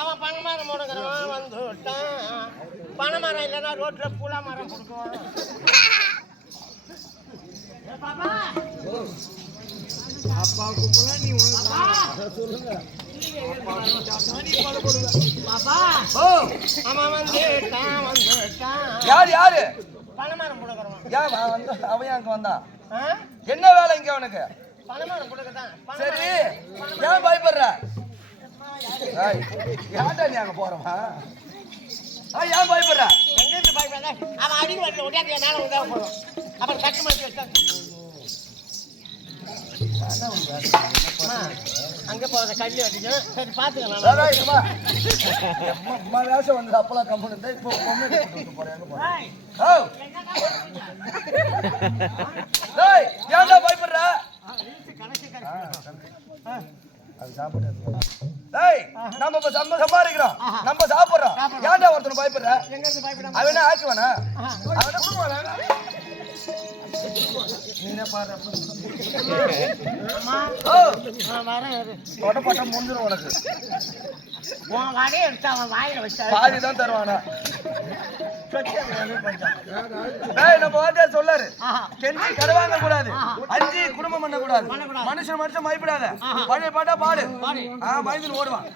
அவன் பணமரம் முடக்கிறவன் வந்துட்டான். பணமரம் இல்லைன்னா ரோட்ல பூலா மரம் கொடுக்குவான். அவன் வந்துட்டான். யாரு பணமரம் முடக்கிறவன். அவன் அங்க வந்தான். என்ன வேலை இங்க அவனுக்கு? பணமரம் முடக்கத்தான். சரி, ஏன் பயப்படுற? ஏன்டா நீ அங்க போறவா? ஏன் பயப்படுற? எங்க இருந்து பயப்படாத? அவன் அடிக்க வரல, ஒடியாந்து என்னால உண்டாக போறோம். அப்புறம் கட்டு மாட்டி வச்சாங்க. அங்க போறத கல்லு அடிக்கும். சரி பாத்துக்கலாம். வேஷம் வந்து அப்பெல்லாம் கம்பெனி இருந்தா இப்போ ஏன்டா பயப்படுற? அது சாப்பிட நம்ம இப்ப சம்பாதிக்கிறோம், நம்ம சாப்பிடுறோம். ஏன்டா ஒருத்தனை பயப்படுற? அவன் என்ன ஆக்குவானா? தொட்டப்பட்டம் முடிஞ்சிடும் உனக்கு. பாதிதான் தருவானா? நம்ம வார்த்தையா சொல்லாரு, கெஞ்சி கருவாங்க கூடாது, அஞ்சு குடும்பம் பண்ண கூடாது, மனுஷன் மனுஷன் பயப்படாத. பழைய பாட்டா பாடு. பயந்து ஓடுவான்.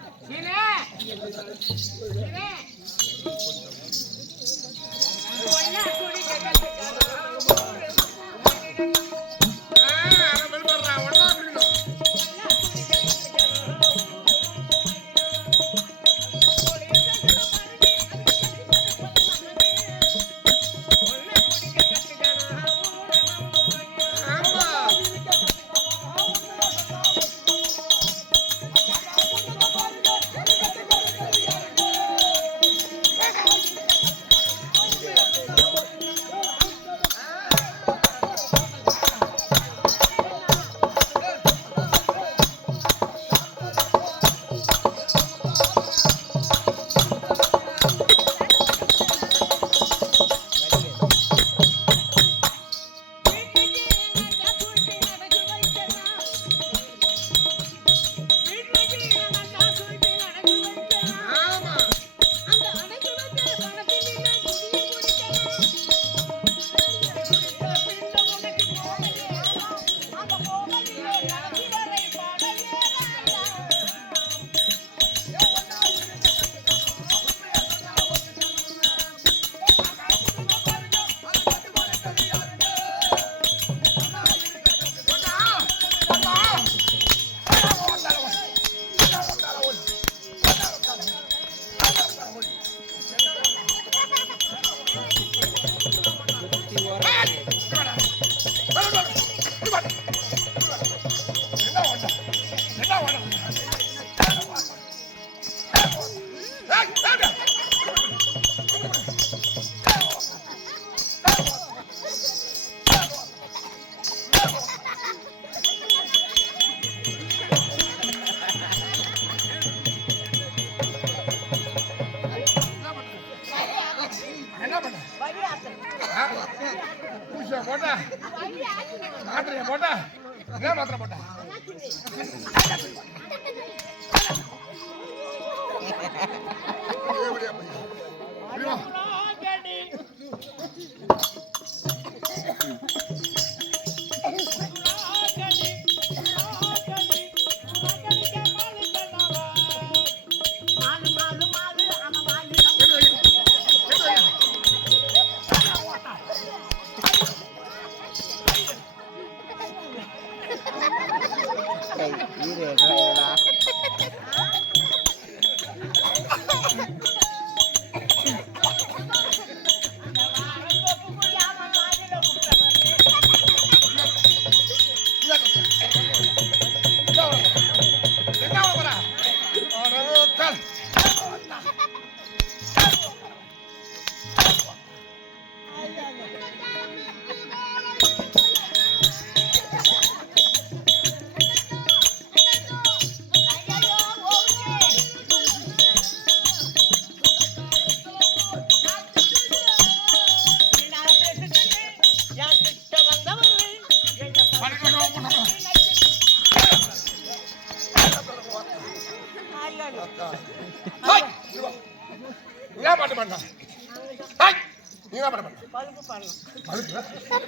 நீ என்ன பண்ண பழுப்பு பண்ணலாம்.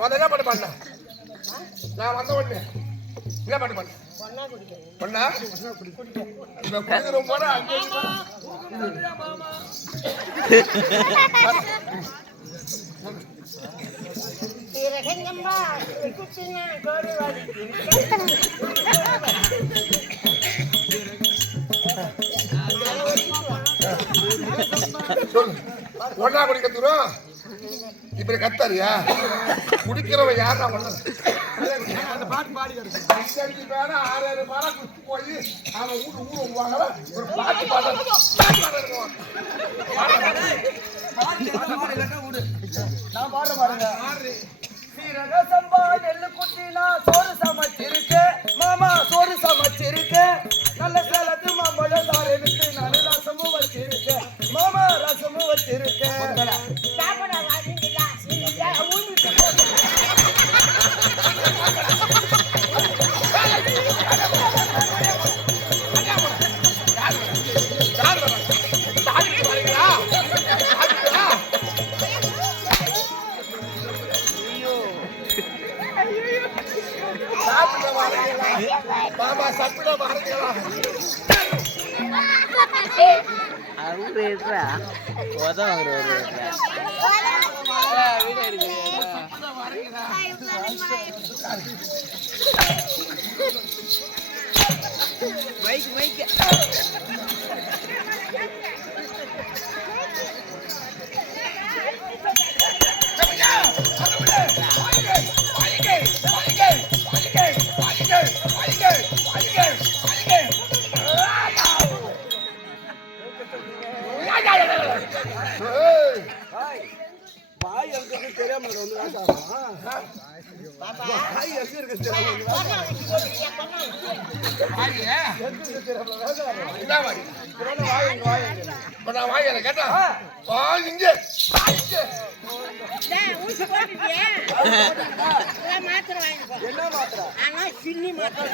முதல்ல பாட்டு பாடினா நான் வந்த உடனே என்ன பாட்டு பாடின பொண்ணா குடிக்கிறோம் போற சொல்லு ஒன்னா குடிக்க தூரம் இப்படி கத்தாரியா குடிக்கிறவன் யாரா அந்த பாட்டு பாடி பேர 6 மாதம் குடிச்சு போய் அவன் ஊரு வாங்கல ஒரு பாட்டு நான் பாடுற பாருங்க. சீரக சம்பா நெல்லு குட்டினா சோறு சமைச்சிருக்கு மாமா, சோறு சமைச்சிருக்கு. நல்ல சேலத்து மாம்பழம் சாறு விட்டு நான் ரசமும் வச்சிருக்கேன் மாமா, ரசமும் வச்சிருக்கேன். மாமா சப்பிட பாருங்களா பாய் அங்க தெரியாம வந்து பாய் எங்க இருக்கு என்ன மாத்திரை சின்னி மாத்திரை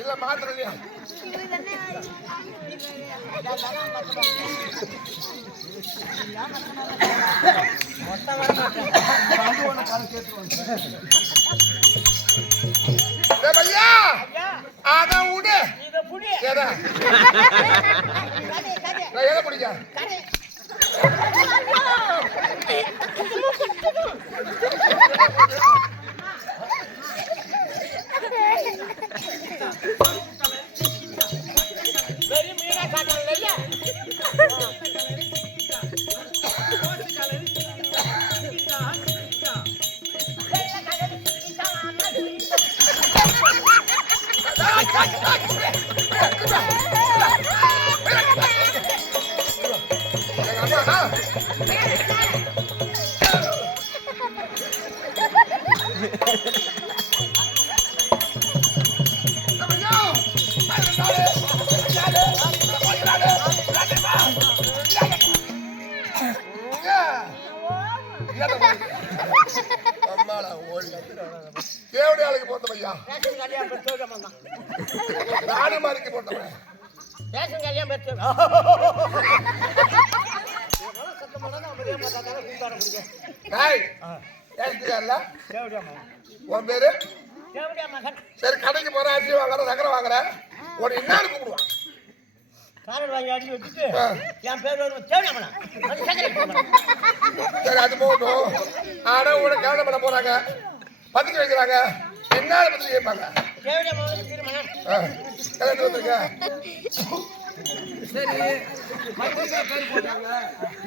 இல்ல மாத்திரை இல்லையா பையா அதான் விடு இதை புடி எதை பிடிக்க வெறும் மீனா காட்டல இல்லையா தேவடியாளுக்கு போட்டமையா நாடு மாறிக்கு போட்டவன் ரேஷன் கல்யாணம் பெற்று ஏசிக்காரல தேவடியா மகன் உன் பேரு தேவடியா மகன் சரி கடைக்கு போற அரிசி வாங்குற சக்கரை வாங்குற ஒரு என்னன்னு கூப்பிடுவான் காரர் வாங்கி அடிச்சு வச்சுட்டு என் பேர் ஒரு தேவடியா மகன் அது சக்கரை போடுறேன். சரி அது போகட்டும் ஆனா உனக்கு கல்யாணம் பண்ண போறாங்க பத்திரிக்கை வைக்கிறாங்க என்ன பத்திரிக்கை வைப்பாங்க தேவடியா மகனுக்கு திருமணம் கல்யாணம் வந்துருக்க சரி மத்திய பேர் போட்டாங்க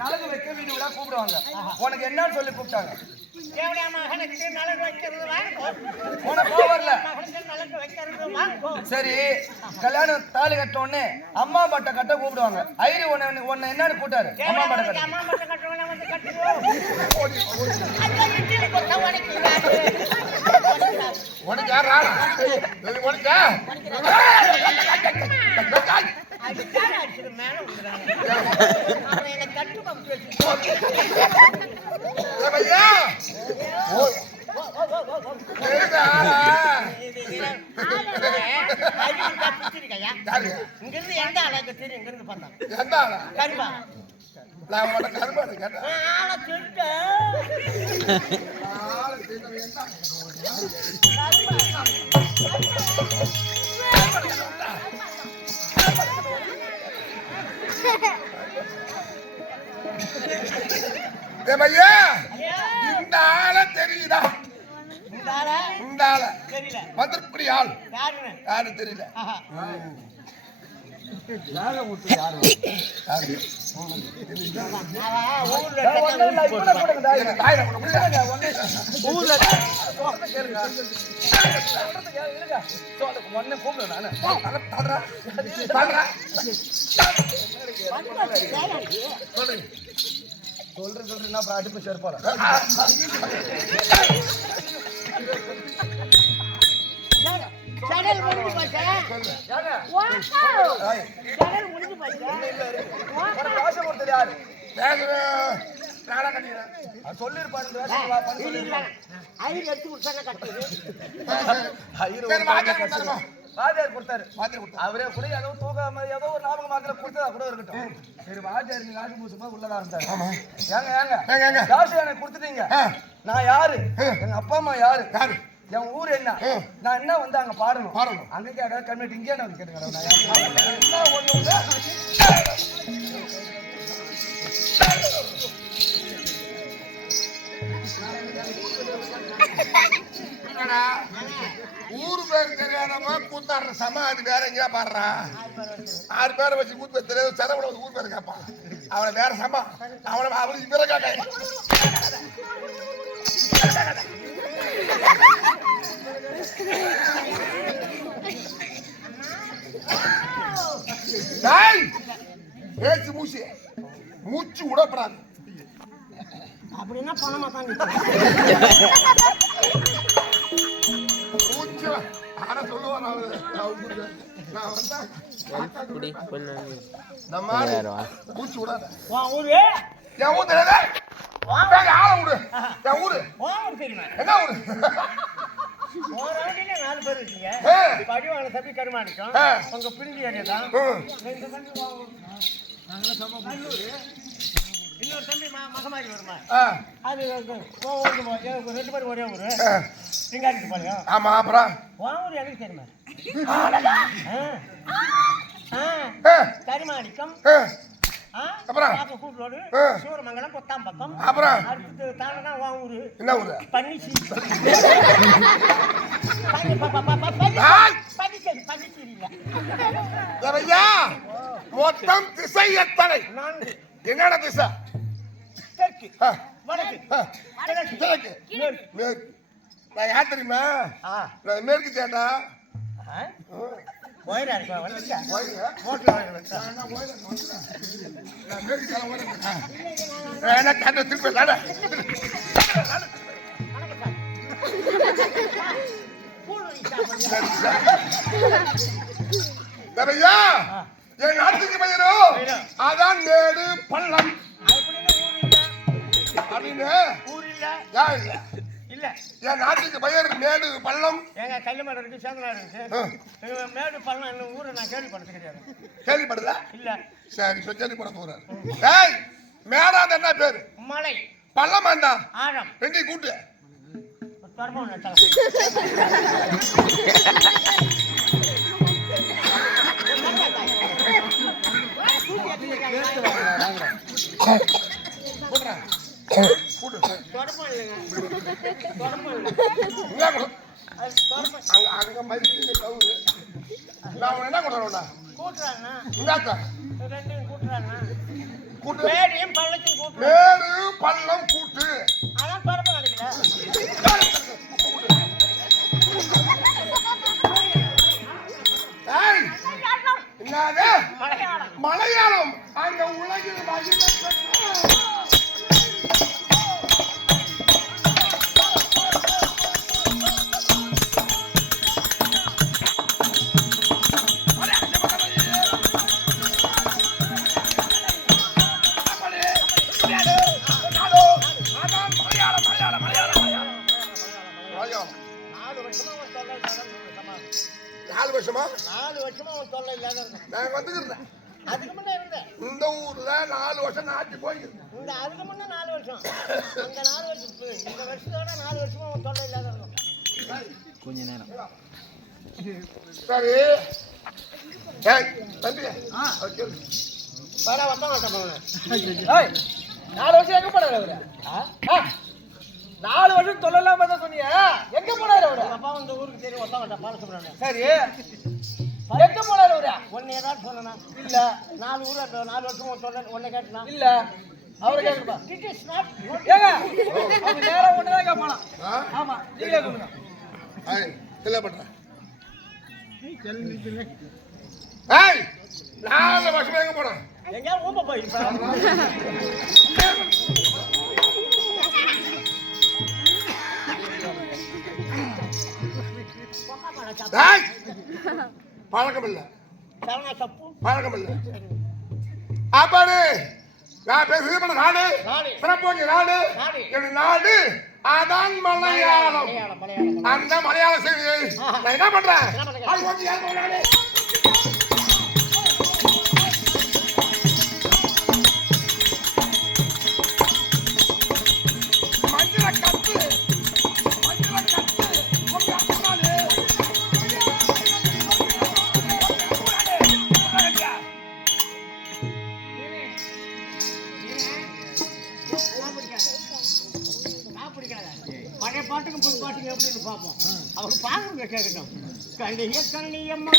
நலங்கு வைக்க வீடு விட கூப்பிடுவாங்க உனக்கு என்னன்னு சொல்லி கூப்பிட்டாங்க தேவடியா மகனுக்கு நலங்கு வைக்கிறது வாங்கோ உனக்கு கோவர்ல மகனுக்கு நலங்கு வைக்கிறது வாங்கோ சரி கல்யாணம் தாலி கட்ட உடனே அம்மா பட்டை கட்ட கூப்பிடுவாங்க ஐரி உன்னை என்னன்னு கூட்டாரு அம்மா பட்டை கட்ட அம்மா மட்டும் கட்டுறவங்க வந்து கட்டுவோம் ஐயோ இட்லி கொத்த உடைக்கிறாரு உனக்கு யாரா உனக்கா அடிச்சாரு அடிச்சுட்டு மேல விடுறாங்க அவன் என்னை கட்டு பம்பு வச்சு பையா இங்கிருந்து எந்த அளவுக்கு தெரியும் இங்கிருந்து பார்த்தா எந்த ஆளா கரும்பா நான் உனக்கு கருமாடு கேட்டேன் ஆளை சொல்லிட்டு பையா இந்த ஆளை தெரியுதா இந்த ஆளை இந்த ஆளை தெரியல மதுரப்படி ஆள் யாருன்னு யாரும் தெரியல ஆஹா. யாரு அவன் ஊர்ல எனக்கு தாயில கொண்டு போய் ஊர்ல ஒன்னு கூப்பிடு நானு பாடுறா பாடுறா சொல்றேன் சொல்றேன்னா அப்புறம் அடுப்பு சேர்ப்பாரு சடல் முடிஞ்சு போச்சா சடல் முடிஞ்சு போச்சா காசு கொடுத்தது யாரு நாடா கட்டிக்கிறேன் சொல்லிருப்பாரு ஐயர் எடுத்து கொடுத்தாங்க கட்டுறது வாத்தியார் கொடுத்தாரு மாதிரி கொடுத்தா அவரே கூட ஏதோ தூக்காம ஏதோ ஒரு ஞாபகமாக்கல கொடுத்ததா கூட இருக்கட்டும் சரி வாத்தியார் நீங்க காசு பூசுமா உள்ளதா இருந்தாரு ஏங்க காசு எனக்கு கொடுத்துட்டீங்க நான் யாரு எங்க அப்பா அம்மா யாரு யாரு என் ஊர் என்ன நான் என்ன வந்து அங்க பாடணும் பாடணும் அங்க கேட்க கம்யூனிட்டி இங்கே வந்து கேட்டுங்க என்ன ஒண்ணு ஊரு பேர் தெரியாதவங்க கூத்தாடுற சமாதி வேற எங்கேயா பாடுறா 6 பேரை வச்சு கூத்து பேர் தெரியாது செலவுல ஊர் பேர் கேட்பான் அவனை வேற சமா அவனுக்கு இவரை கேட்க பேச்சு மூச்சு விடப்படாது அப்படின்னா பணமா தான் மூச்சு ஆனா சொல்லுவான் நான் வந்தா நம்ம மூச்சு விடாத ஊரு என் ஊர் தெரியாத ஆள விடு என் ஊரு தெரியுமா என்ன ஊரு ஒரு ரவுண்டிலே 4 பேர் இருக்கீங்க படிவான தப்பி கருமாணிக்கும் உங்க பிரிஞ்சு ஏரியா தான் இன்னொரு தம்பி மகமாரி வருமா அது 2 பேர் ஒரே ஊரு சிங்காரிக்கு பாளையம் ஆமா அப்புறம் ஊர் எனக்கு தெரியுமா கருமாணிக்கம் அப்புறம் கூட்டோடு சூரமங்கலம் கொத்தாம் பக்கம் அப்புறம் அடுத்து தாண்டனா வா ஊரு என்ன ஊரு பன்னிச்சேரி பன்னிச்சேரி இல்ல மொத்தம் திசை எத்தனை 4 என்னடா திசை தெற்கு வடக்கு கிழக்கு மேற்கு நான் யார் தெரியுமா நான் மேற்கு சேட்டா போயிடா இருக்கா வந்துச்சா போயிருங்க மோட்டர் வந்துச்சா நான் மேற்கு சேட்டா என்ன கேட்ட திருப்பி நட நிறையா என் நாட்டுக்கு பெயரும் அதான் மேடு பள்ளம் அப்படின்னு ஊர் இல்ல யார் இல்ல இல்ல என் நாட்டுக்கு பெயர் மேடு பள்ளம் எங்க கல்லுமேடு இருக்கு சேந்தனாடு இருக்கு மேடு பள்ளம் என்ன ஊரை நான் கேள்விப்பட்டது கிடையாது கேள்விப்படல இல்ல சரி இப்ப கேள்விப்பட போறேன் ஏய் மேடாது என்ன பேரு மலை பள்ளம் வேண்டாம் ஆழம் ரெண்டையும் கூட்டு தொடப்பம் நட்டாங்க. தொடப்பம் இல்லைங்க. தொடப்பம் இல்லை. அது தொடப்பம். அங்க மதிச்சு கவுரு நான் என்ன கொடுறேன்டா கூட்டுறாங்க. இந்தாக்கா ரெண்டையும் கூட்டுறாங்க. கூட்டு மேடியும் பள்ளத்தையும் கூட்டுறாங்க. மேடு பள்ளம் கூட்டு அதான் தொடப்பம் நினைக்கல. ஏய் என்னது மலையாளம். மலையாளம் அங்க உலகில் மகிமை பெற்ற மலையாளம் 4 வருஷமா அவன் தொல்லை இல்லாத சமாளம். 4 வருஷமா 4 வருஷமா அவன் தொல்லை இல்லாத இருந்தான். நான் வந்துக்கிறேன் அதுக்கு முன்னே இருந்தேன். இந்த ஊர்ல 4 வருஷம் நாட்டி போயிருக்கேன் இந்த அதுக்கு முன்னே 4 வருஷம். இந்த 4 வருஷம் இந்த வருஷத்தோட 4 வருஷமா அவன் தொல்லை இல்லாத இருந்தான். கொஞ்ச நேரம் சரி ஏய் தம்பி ஓகே பரவ வந்த மாட்டேன் போனேன். ஏய் 4 வருஷம் எங்க போனாரு அவரு? 4 வருஷம் தொல்லலாம் தான் சொன்னீங்க. எங்க போனாரு அவரு? எங்க அப்பா இந்த ஊருக்கு தெரியும் ஒத்த மாட்டேன் பாலசுப்ரமணியன். சரி எங்க போனாரு அவரு? ஒன்னு ஏதாவது சொன்னா இல்ல 4 ஊர் 4 வருஷமா தொல்லை ஒன்னை கேட்டனா இல்ல அவரு கேக்குறா. இட் இஸ் நாட் ஏங்க அவங்க நேரா ஒண்ணு தான் போலாம். ஆமா நீங்களே கூப்பிடுங்க. ஏய் இல்ல பண்ற ஏய் 4 வருஷம் எங்க போற எங்க ஊம்ப போயிருப்பேன். ஏய் பழக்கம் இல்ல சரணா தப்பு பழக்கம் இல்ல அப்படி நான் பேசுறது பண்ண நாடு சிறப்பு நாடு என் நாடு அதான் மலையாளம் மலையாளம். அந்த மலையாள செய்தி நான் என்ன பண்றேன் அது வந்து யார் போறானே மஞ்சள கட்டு கொஞ்சம் அப்புறாலே பழைய பாட்டுக்கும் புது பாட்டுக்கும் எப்படின்னு பார்ப்போம். அவங்க பாருங்க கேட்கட்டும். கண்ணிய கண்ணியம்மா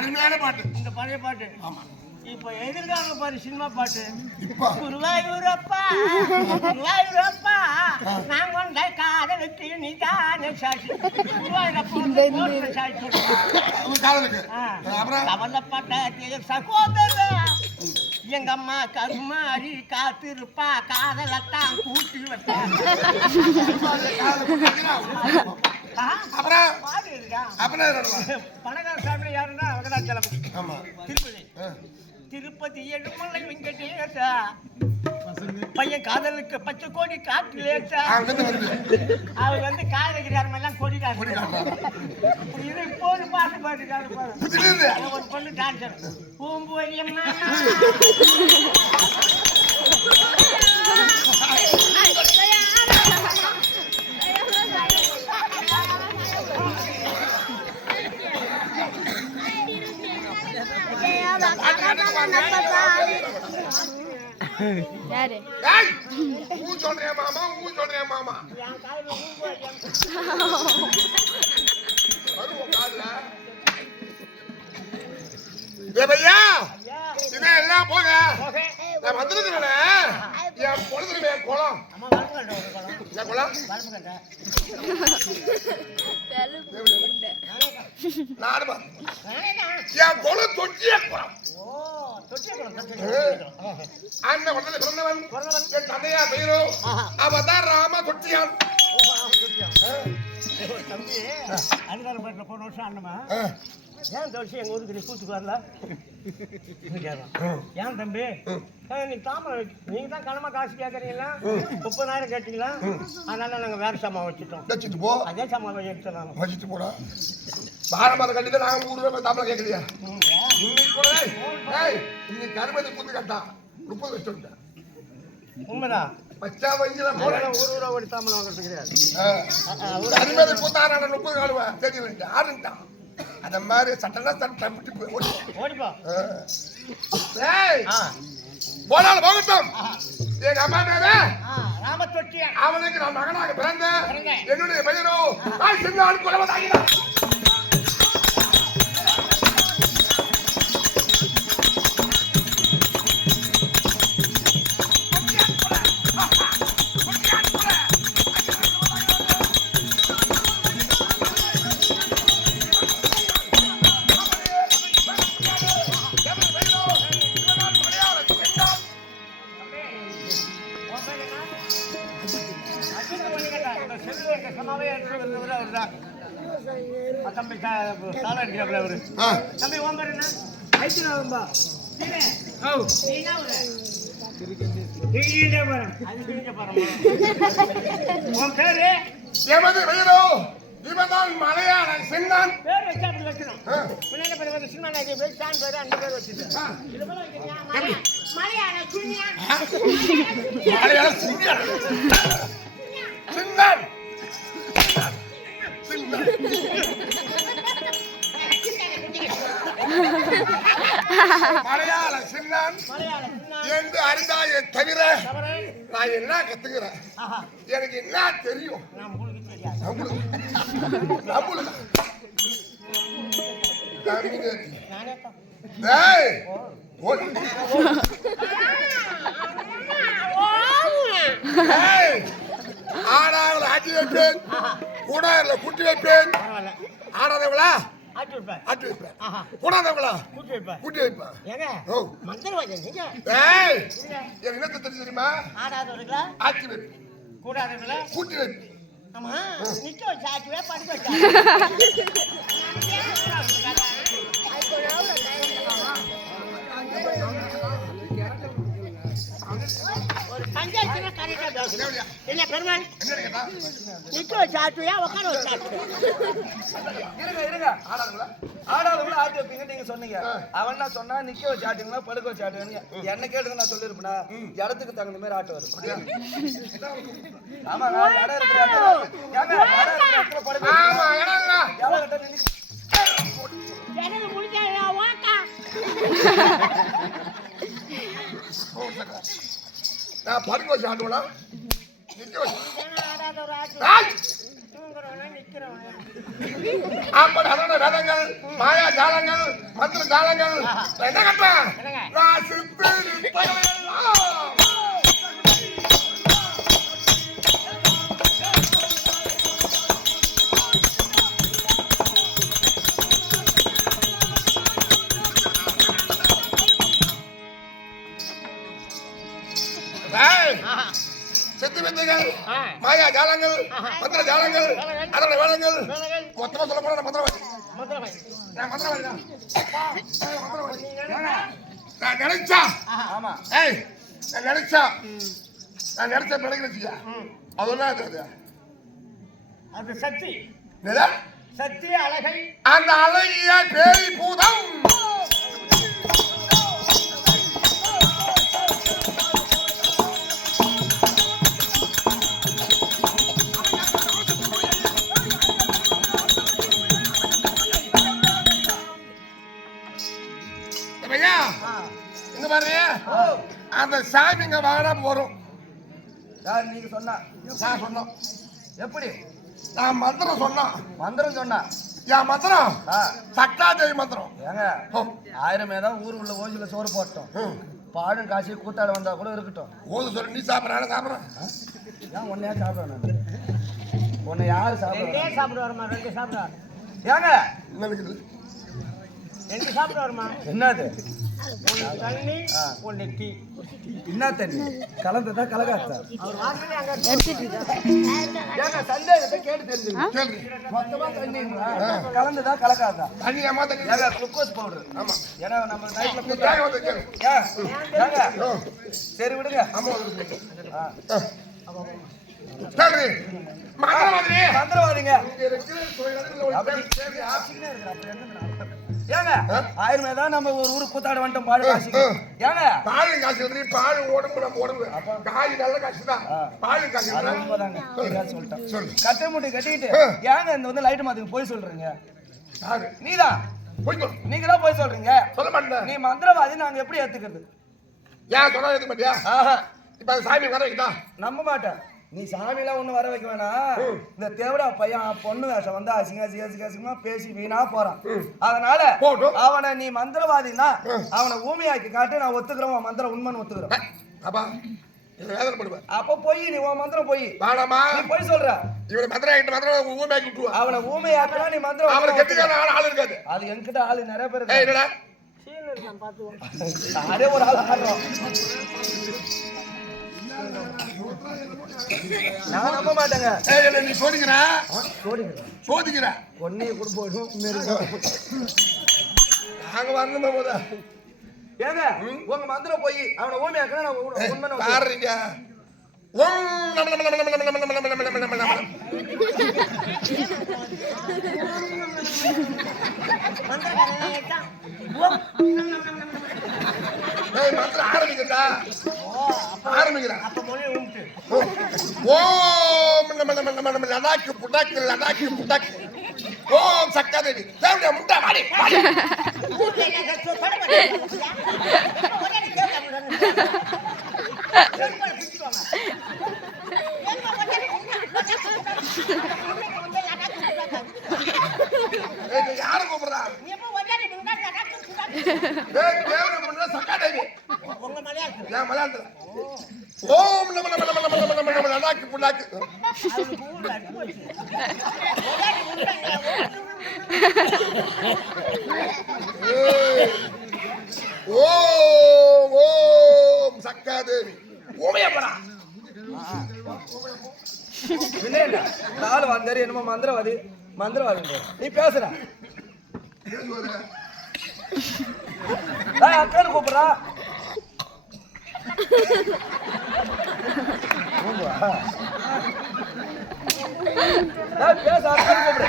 அருமையான பாட்டு இந்த பழைய பாட்டு. ஆமா இப்ப எதிர்கால பாரு சினிமா பாட்டு. இப்ப குருவாயூரப்பா குருவாயூரப்பா நான் கொண்ட காதலுக்கு நீதானே சாட்சி. குருவாயூரப்பா சாட்சி. உங்க காதலுக்கு அப்புறம் கவலைப்பட்ட சகோதரா எங்க அம்மா கருமாரி காத்திருப்பா காதலத்தான் கூட்டி வச்சா. அப்புறம் பாடு இருக்கா? அப்புறம் பணக்கார சாமி யாருன்னா வெங்கடாச்சலம். ஆமா திருப்பதி திருப்பதி எழுமலை வெங்கடேசா பையன் காதலுக்கு 10 கோடி காட்டுலேசா. அவர் வந்து காதலிக்கிறார் எல்லாம் கொடிக்காரு. இது போது பாட்டு பாட்டுக்காரு பாரு. ஒரு பொண்ணு டான்சர் பூம்புவரியம்மா யாரு ஊ சொல்றேன் மாமா ஊ சொல்றேன் மாமா வருவோம் காதுல ஏ பையா இதே எல்லாம் போக போக நான் வந்திருக்கிறேனே என் பொழுதுமே குளம் அம்மா வளர்ப்பு கட்ட ஒரு குளம் என்ன குளம் வளர்ப்பு கட்ட நானுமா நானேதான். என் குளம் தொட்டிய குளம் ஓ தொட்டிய குளம் அண்ணன் உடனே பிறந்தவன் பிறந்தவன். என் தந்தையா பெயரோ ஆஹா. அவன் தான் ராம தொட்டியான் தம்பி அன்காரப்பேட்டில் போன வருஷம் அண்ணமா ஏன் இந்த வருஷம் எங்கள் ஊருக்கு நீ கூத்துக்கு வரல ஏன் தம்பி நீ தாமரை நீங்கள் தான் கனமாக காசு கேட்குறீங்களா 30,000 கேட்டீங்களா அதனால நாங்கள் வேறு சாமான் வச்சுட்டோம் வச்சுட்டு போ அதே சாமான் எடுத்துடலாம் வச்சுட்டு போடா பாரம்பரிய கட்டிட்டு நாங்க 3 ரூபாய் தாமலை கேட்கலையா இன்னைக்கு கூட இன்னைக்கு கருமதி கூத்து கட்டா 30 லட்சம் உண்மைதான் பச்சா வங்கில போற ஒரு ரூபா ஒரு சாமான் வாங்குறது கிடையாது கருமதி கூத்தான 30 காலுவா தெரியல ஆறுட்டான் அத மாதிரி சட்டனா தப்பிட்டு போய் ஓடிப்போ போனாலும் போகட்டும் எங்க அம்மா பேரு ராமத்தொட்டியா அவனுக்கு நான் மகனாக பிறந்தேன் என்னுடைய பெயரோ நான் சின்ன ஆள் குலவதாகிறான் தம்பி சாலை அடிக்கிறாப்புல அவரு தம்பி ஓம் பேர் என்ன ஐத்தினாவம்பா உன் பேரு எமது பெயரோ இவன்தான் மலையாள சின்னான் பேர் வச்சா அப்படி வைக்கணும் பின்னாடி பேர் வந்து சின்ன பேர் சான் பேர் அந்த பேர் வச்சுட்டு மலையாள சின்னான் சின்னான் மலையாள சின்னான் என்று அறிந்தாயே தவிர நான் என்ன கத்துக்கிறேன் எனக்கு என்ன தெரியும் ஆடாவில் ஆட்டி வைப்பேன் கூடாரில் கூட்டி வைப்பேன் ஆடாதவளா ஆட்டி வைப்பேன் கூடாதவளா கூட்டி வைப்பேன் என்னத்தை தெரிஞ்சு தெரியுமா ஆட்டி வைப்பேன் கூட்டி வைப்பேன் ஆமா நிக்க வச்சு ஆச்சுவே படிக்க வச்சா ஒரு பஞ்சாயத்துல கரெக்டா பேசணும் என்ன பெருமாள் நிக்க வச்சு ஆச்சுவையா உட்கார வச்சு இருங்க ஆடாதவங்கள ஆட்டி வைப்பீங்க நீங்க சொன்னீங்க அவன் என்ன சொன்னா நிக்க வச்சு ஆட்டுங்களா படுக்க வச்சு ஆட்டுவீங்க என்ன கேட்டுங்க நான் சொல்லிருப்பேனா இடத்துக்கு தகுந்த மாதிரி ஆட்டு வரும் ஆமாங்க இடம் இருக்கிற நான் படுக்க வச்சு ஆட்டுவனா நிக்க வச்சு வேதங்கள் மாயா ஜாலங்கள் மந்திர ஜாலங்கள் என்ன கட்டேன் நான் சித்து சித்து வித்தைகள் மாயா ஜாலங்கள் மந்திர ஜாலங்கள் அதோட வேதங்கள் மொத்தமா சொல்ல போனா நான் நினைச்சா ஆமா நான் நினைச்சா பிள்ளைங்க அதெல்லாம் அது சக்தி சக்தி அழகை அந்த அழகிய பேய் பூதம் இங்க பாரு அந்த சாமிங்க வாடா போறோம் யார் நீங்க சொன்னா நான் சொன்னோம் எப்படி நான் மந்திரம் சொன்னா மந்திரம் சொன்னா என் மந்திரம் ஆ, சக்காதேவி மந்திரம். ஏங்க ஓ, 1000 தான் ஊர் உள்ள ஓசில சோறு போட்டோம். பாடும் காசி கூத்தாட வந்தா கூட இருக்கட்டும். ஓது சொல்லு, நீ சாப்பிட்றான சாப்பிட்றேன். ஏன் ஒன்னையா சாப்பிடுவேன் நான்? உன்னை யாரு சாப்பிடுவேன்? ரெண்டே சாப்பிடுவாருமா, 2 சாப்பிடுவார். ஏங்க என்ன இருக்குது? 2 சாப்பிடுவாருமா. என்னது? 1 தண்ணி, 1 டீ. என்ன தண்ணி கலந்ததா கலகாத்தா? அவர் வாசலே அங்க இருக்கு. ஏங்க சந்தேகத்தை கேட்டு தெரிஞ்சுங்க. கேள்வி. மொத்தமா தண்ணிங்களா? கலந்ததா கலக்காதா? தண்ணி ஏமா தண்ணி? ஏங்க குளுக்கோஸ் பவுடர். ஆமா. ஏன்னா நம்ம நைட்ல நீ காய வந்து கேளு. ஏங்க சரி விடுங்க. ஆமா வந்து. ஆ. சரி. மந்திரவாதி. மந்திரவாதிங்க. இங்க இருக்கிற கோயில்ல ஒரு அப்படி சரி ஆப்ஷனே இருக்கு. அப்படி ஏங்க 1000 தான் நம்ம ஒரு ஊருக்கு கூத்தாட வந்துட்டோம் பாடு காசி. ஏங்க பால் காசு வந்து பால் உடம்பு நம்ம உடம்பு காய் நல்ல காசு தான். பால் காசு அது உண்மைதாங்க. சொல்லிட்டேன். சொல்லு. கட்டை முட்டி கட்டிக்கிட்டு ஏங்க இந்த வந்து லைட் மாத்துக்கு போய் சொல்றீங்க? யாரு? நீதான். போய் சொல்லு. நீங்க தான் போய் சொல்றீங்க. சொல்ல மாட்டேன். நீ மந்திரவாதி நாங்க எப்படி ஏத்துக்கிறது? ஏன் சொன்னா எதுக்கு மாட்டியா? ஆஹா இப்ப அந்த சாமி வர வைக்கிட்டா? நம்ப மாட்டேன். நீ சாமிலாம் ஒண்ணு வர வைக்க வேணாம். இந்த தேவடா பையன் பொண்ணு வேஷம் வந்து அசிங்கமா பேசி வீணா போறான். அதனால போட்டும். அவனை நீ மந்திரவாதினா அவனை ஊமையாக்கி காட்டு. நான் ஒத்துக்கிறேன், உன் மந்திரம் உண்மைன்னு ஒத்துக்கிறேன். அப்பா இதை வேதனை பண்ணுவேன். அப்ப போய் நீ உன் மந்திரம் போய் வேணாமா? நீ போய் சொல்ற. இவனை மந்திரம் ஆகிட்டு மந்திரம் ஊமையாக்கி விட்டுருவா. அவனை ஊமையாக்கினா நீ மந்திரம் அவனை கெட்டிக்கான ஆள் இருக்காது. அது என்கிட்ட ஆளு நிறைய பேர் ஏய் இருக்காங்க. என்னடா? சீன் இருக்கான் பாத்துவோம். அதே ஒரு ஆள் ஆடுறோம். நான் நம்ப மாட்டேங்க. ஏய் என்ன நீ சோதிக்கிற? சோடிக்கிறேன். சோதிக்கிற? பொண்ணையை கூட போயிடும். நாங்க வரணுமே போதா? ஏங்க உங்க மந்திரம் போய் அவனை ஊமையாக்கினா நான் உண்மை பாருங்க. ஓம் நம நம நம நம நம நம நம நம நம நம. மந்திரக்காரன் ஏட்டான். ஏய் மந்திரம் ஆரம்பிக்கிறா? ஆரம்பிக்கிறா? அப்ப மொழி உண்டு. ஓம் நம நம நம நம லடாக்கு புடாக்கு லடாக்கு புடாக்கு. ஓம் சக்காதேவி. தேவடியா முண்டா மாடி. ஊர்ல என்ன கஷ்டம் பட மாட்டேன். ஒரே கேவல முடன்னு. செல்போன் பிடிச்சுவாங்க. ஏய் நீ யாரை கூப்பிடுறா? நீ எப்ப ஒரே முன்னாடி நடக்கு கூடாது. ஏய் தேவடியா முண்டா சக்காதேவி. உங்க மலையாளத்துல ஏன் மலையாளத்துல? ஓம் நம நம நம நம நம நம லடாக்கு புடாக்கு. அவனுக்கு ஊர்ல அடிச்சு போச்சு. ஒரே முன்னாடி ஏய். ஓம் ஓம் சக்காதேவி. ஓமையப்படா. இல்ல நாலு வந்தாரு என்னமோ மந்திரவாதி மந்திரவாதி நீ பேசுற. அக்கான்னு கூப்பிடுறா. பேச அக்கான்னு கூப்பிடு.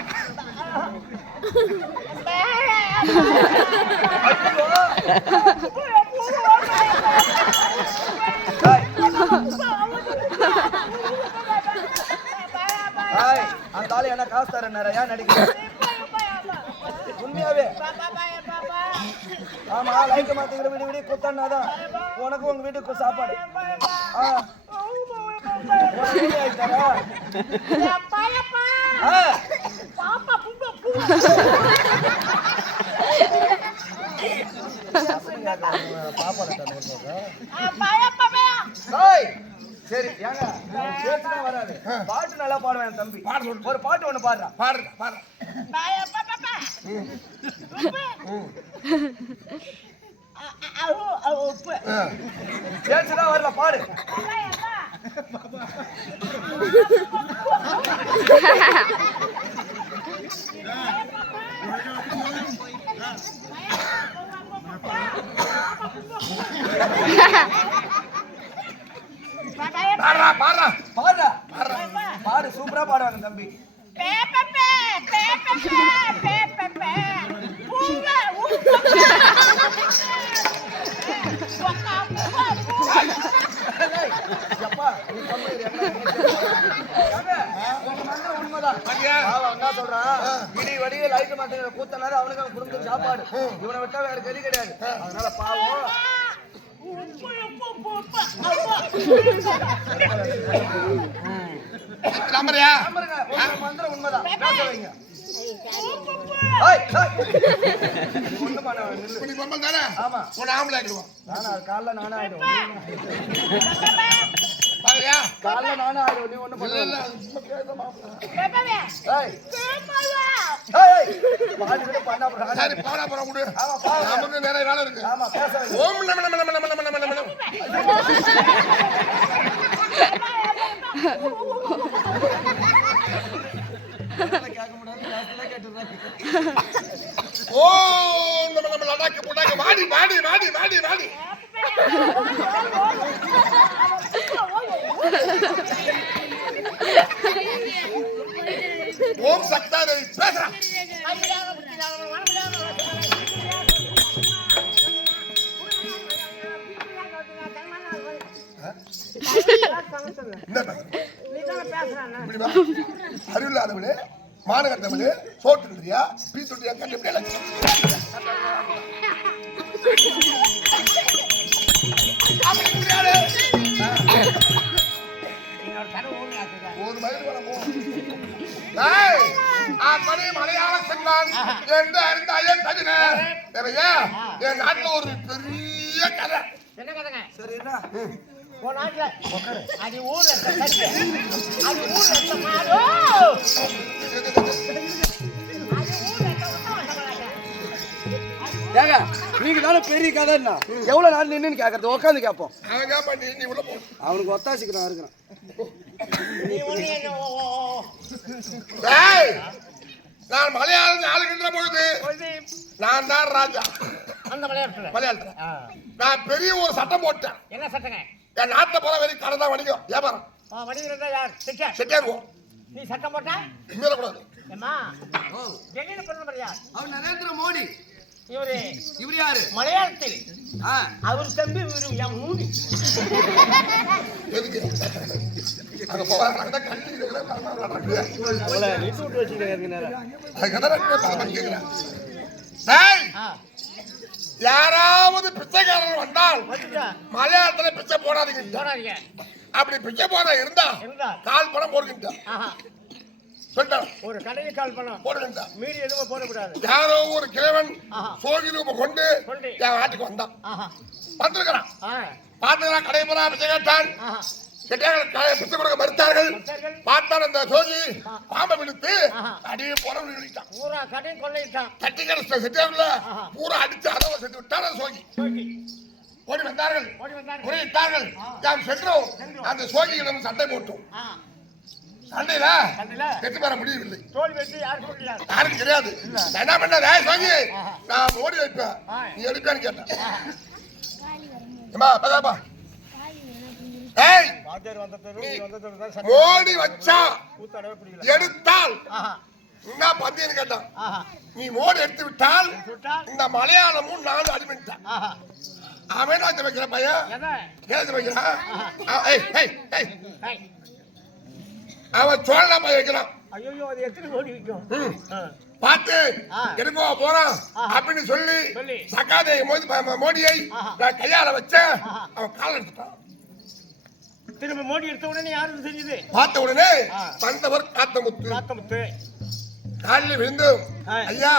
அந்த ஆளு என்ன காசு தர நிறையா நடிக்கிறேன் உண்மையாவே. ஆமா லைட் மாத்திக்கிற விடி விடி குத்தானாதான் உனக்கு உங்க வீட்டுக்கு சாப்பாடு. சரி ஏங்க பேச்சுதான் வராது. பாட்டு நல்லா பாடுவேன் என் தம்பி. ஒரு பாட்டு ஒண்ணு பாடுறா. பாருங்க பாருங்க. பேச்சுதான் வரல பாடு. பாடுறா பாடுறா. பாடுறா பாடு சூப்பரா பாடுவாங்க தம்பி. எப்பா நீ சொன்னது உண்மைதான். என்ன சொல்றான் இடி வடிய லைட் மாத்திர கூத்தனாரு அவனுக்கு அவன் குடும்ப சாப்பாடு. இவனை விட்டா வேற கதி கிடையாது. அதனால பாவம் நம்பறியா? மந்திரம் உண்மைதான். பேச வைங்க. ஏய், ஏய். ஒண்ணும் பண்ண வேணாம், நில்லு. இப்படி பொம்மை தானே ஆமா. உன்னை ஆம்பளை ஆக்கிடுவோம் நானா காலைல நானே ஆயிடும் பாருயா காலைல நானே ஆயிடும் நீ ஒண்ணும் பண்ண இல்ல இல்ல வேணாம். அது சும்மா கேட்க மாப்பிள்ள ஏய் ஏய் பாடி விட பண்ணா அப்புறம் சரி போடா போற விடு ஆமா பாவம் நமக்கு நிறைய வேலை இருக்கு ஆமா பேச வேண்டிய ஓம் நம நம நம நம நம நம நம கேட்க முடியாது பேசல கேட்டுறாங்க ஓம் நம நம லடாக்கு புடாக்கு வாடி வாடி வாடி வாடி வாடி ஓம் சக்தாதே பேசுறா என்ன இப்படி வா அறிவில்லாதவனே மானகட்டவனே சோட்டுறியா பீ தொட்டியா கண்டு முடியல ஒரு மயில் வர போ மணி மலையாள சென்றான் என்று அறிந்தாயே தவிர என் நாட்டுல ஒரு பெரிய கதை என்ன கதைங்க சரி என்ன உன் நாட்டுல அது ஊர்ல இருக்க கட்டு. அது ஊர்ல இருக்க மாடு. அது ஊர்ல இருக்க ஒட்டகம். ஏங்க நீங்க தானே பெரிய கதைன்னா எவ்வளவு நாள் நின்னு கேக்குறது உட்காந்து கேட்போம் அவன் கேப்பா நீ உள்ள போ அவனுக்கு ஒத்தாசிக்கு நான் இருக்கிறேன் நீ ஒண்ணு என்ன டேய், நான் மலையாளம் ஆளுகின்ற பொழுது பொழுது நான் தான் ராஜா அந்த விளையாட்டுல மலையாளத்துல நான் பெரிய ஒரு சட்டம் போட்டேன் என்ன சட்டங்க என் நாட்டுல போற வரைக்கும் கடை தான் வணிகம் வியாபாரம் வடிகிறதா யார் சிக்கர் செட்டேருவோம் நீ சட்டம் போட்டா மீறக்கூடாது ஏம்மா டெல்லியில பிறந்தவர் யார் அவர் நரேந்திர மோடி இவரு இவர் யாரு மலையாளத்தில் அவர் தம்பி இவரு என் மூடி எதுக்கு அங்க போவாங்க கல்வி விட்டு வச்சுக்கிறேன் யாராவது பிச்சைக்காரர் வந்தால் வந்துட்டா மலையாளத்துல பிச்சை போடாதீங்க போடாதீங்க அப்படி பிச்சை போட இருந்தா இருந்தா கால் பணம் போடுகின்ற ஆஹா சொல்லிட்டான் ஒரு கடையை கால் பண்ணோம் போடுகின்ற மீறி எதுவும் போடக்கூடாது யாரோ ஒரு கிழவன் ஆஹா. சோகி ரூபம் கொண்டு கொண்டு. என் நாட்டுக்கு வந்தான் ஆஹா வந்திருக்கிறான் ஆ பார்த்துக்கிறான் கடை போறா பிச்சை கேட்டான் ஆஹா கெட்டியாக பிச்சை கொடுக்க மறுத்தார்கள் மறுத்தார்கள். பார்த்தான் அந்த சோகி பாம்பை விடுத்து ஆஹா. அடியே போன விழுத்தான் பூரா கடையும் கொள்ளையிட்டான் தட்டி கிடைச்ச செட்டியாருல ஆஹா. பூரா அடிச்சு அளவு செத்து விட்டான் அந்த சோகி சோகி ஓடி வந்தார்கள் ஓடி வந்தார்கள். முறையிட்டார்கள் நாம் சென்றோம் அந்த சோகியிடம் சண்டை போட்டோம் ஆ சண்டையில கண்டில வெற்றி பெற முடியவில்லை தோல் வெட்டி யாருக்கு முடியாது யாருக்கும் தெரியாது நான் என்ன பண்ண சோகி ஆஹா. நான் ஓடி வைப்பேன் ஆ. நீ எடுப்பேன்னு கேட்டேன் ஏமா பதாப்பா ஏய் வாத்தியார் வந்த தெரு வந்த தெரு தான் மோடி வச்சா கூத்தாடவே பிடிக்கல எடுத்தால் ஆஹா என்ன பந்தின்னு கேட்டான் ஆஹா நீ மோடி எடுத்து விட்டால் சுட்டால் இந்த மலையாளமும் நானும் அடிமைட்டான் ஆஹா அவன் ஆச்சு வைக்கிற பையன் எதை ஏத்து வைக்கிறான் ஏய் ஏய் ஏய் ஏய் அவன் சோழனா போய் வைக்கிறான் ஐயோ அது எத்தனை ஓடி விற்கும் பார்த்து ஆ. எடுக்கோ போறான் ஆ. அப்படின்னு சொல்லி சொல்லி. சக்காதை மோடியை ஆஹா. நான் கையால வச்சேன் ஆஹா. அவன் கால் எடுத்துட்டான் திரும்ப மோடி எடுத்த உடனே யாருக்கு செஞ்சது பார்த்த உடனே ஆ. வந்தவர் காத்தமுத்து காத்தமுத்து காலில் விழுந்து ஆ. ஐயா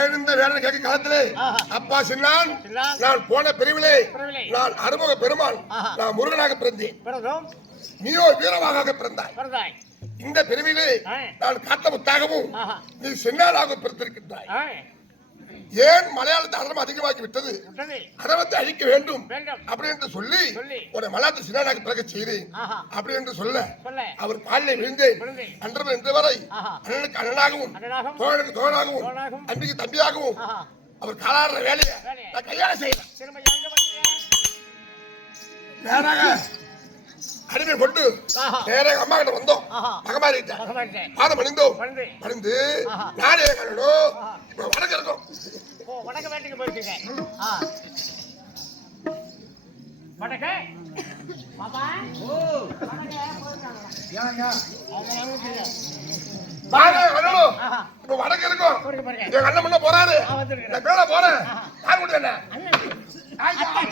எழுந்த வேலை கேட்க காலத்திலே ஆஹா. அப்பா சின்னான் சின்னான். நான் போன பிரிவிலே பிரிவிலே. நான் அறுமுக பெருமாள் ஆஹா. நான் முருகனாக பிறந்தேன் பிறந்தோம் நீயோ வீரமாக பிறந்தாய் பிறந்தாய் இந்த பிரிவிலே ஆ. நான் காத்தமுத்தாகவும் ஆஹா நீ சின்னாளாக பிறந்திருக்கின்றாய் ஆ ஏன் மலையாளத்தை அறம் அதிகமாக்கி விட்டது விட்டது அறவத்தை அழிக்க வேண்டும் வேண்டும் அப்படி என்று சொல்லி சொல்லி. ஒரு மலையாளத்தை சின்னாளாக பிறக்க செய்தேன் ஆஹா அப்படி என்று சொல்ல சொல்ல அவர் காலில் விழுந்தேன் விழுந்தேன். அன்று இன்று வரை ஆஹா. அண்ணனுக்கு அண்ணனாகவும் அண்ணனாகவும், தோழனுக்கு தோழனாகவும் தோழனாகவும், தம்பிக்கு தம்பியாகவும் ஆஹா அவர் காலாடுற வேலையை வேலையை. நான் கையாள செய்யறேன் திரும்ப எங்க வந்தீங்க நேராக அடிமை கொண்டு ஆஹா. நேராக அம்மா கிட்ட வந்தோம் ஆஹா. மகமாரிட்டேன் மகமாரிட்டேன். பாதம் அணிந்தோம் பணிந்து. பணிந்து ஆஹா. நானே கண்ணனும் ஆஹா. வடக்கு இருக்கும் ஓ வடக்கு வேட்டைக்கு போயிட்டீங்க ஆ வடக்கு பாப்பா ஓ வடக்கு போயிருக்காங்களா ஏங்க அவங்க வாங்கிட்டீங்க நானே கண்ணனும் ஆஹா இப்ப வடக்கு இருக்கும் போறீங்க போறீங்க எங்க அண்ணன் முன்ன போறாரு ஆ வந்துருக்கேன் நான் மேல போறேன் ஆஹா. யார் கூட என்ன அண்ணன்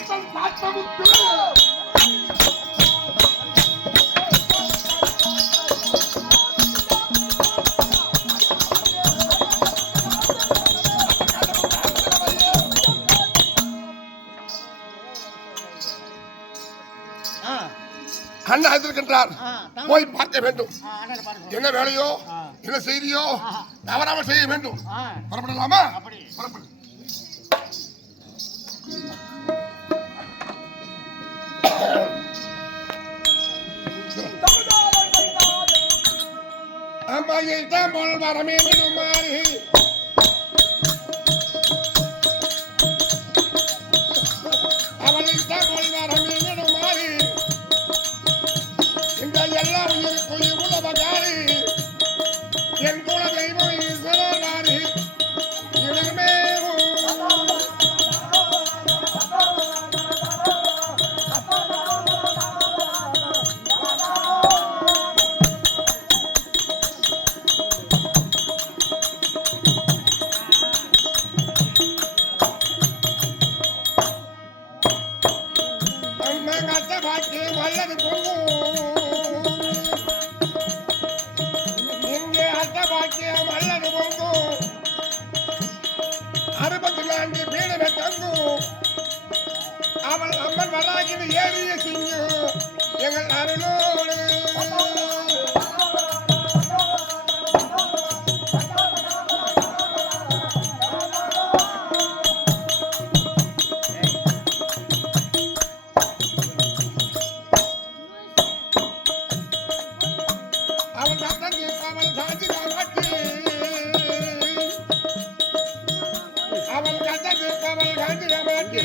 அண்ணா இருக்கின்றார், போய் பார்க்க வேண்டும். அண்ணனை பாருங்க. என்ன வேலையோ என்ன செய்தியோ தவறாமல் செய்ய வேண்டும். புறப்படலாமா? புறப்படு. அம்மாயை தான் போல் வரமே மாறி அவளை தான் போல் வரமே மாறி இந்த எல்லா உயிருக்கும் இவ்வளவகாரி என் குல தெய்வம் ஈஸ்வரனாரி இவருமே கட்ட பாக்கி வல்லது பொங்கும் இங்கே அட்ட பாக்கியம் அல்லது பொங்கும் 64 பீடமே தங்கும் அவள் அம்மன் வராகிடு ஏறிய சிங்கம் எங்கள் அருளோடு அவள் கத்தன் அவள் சாந்தி காமாட்சி அவள் கத்தன் அவள் காந்தி காமாட்சி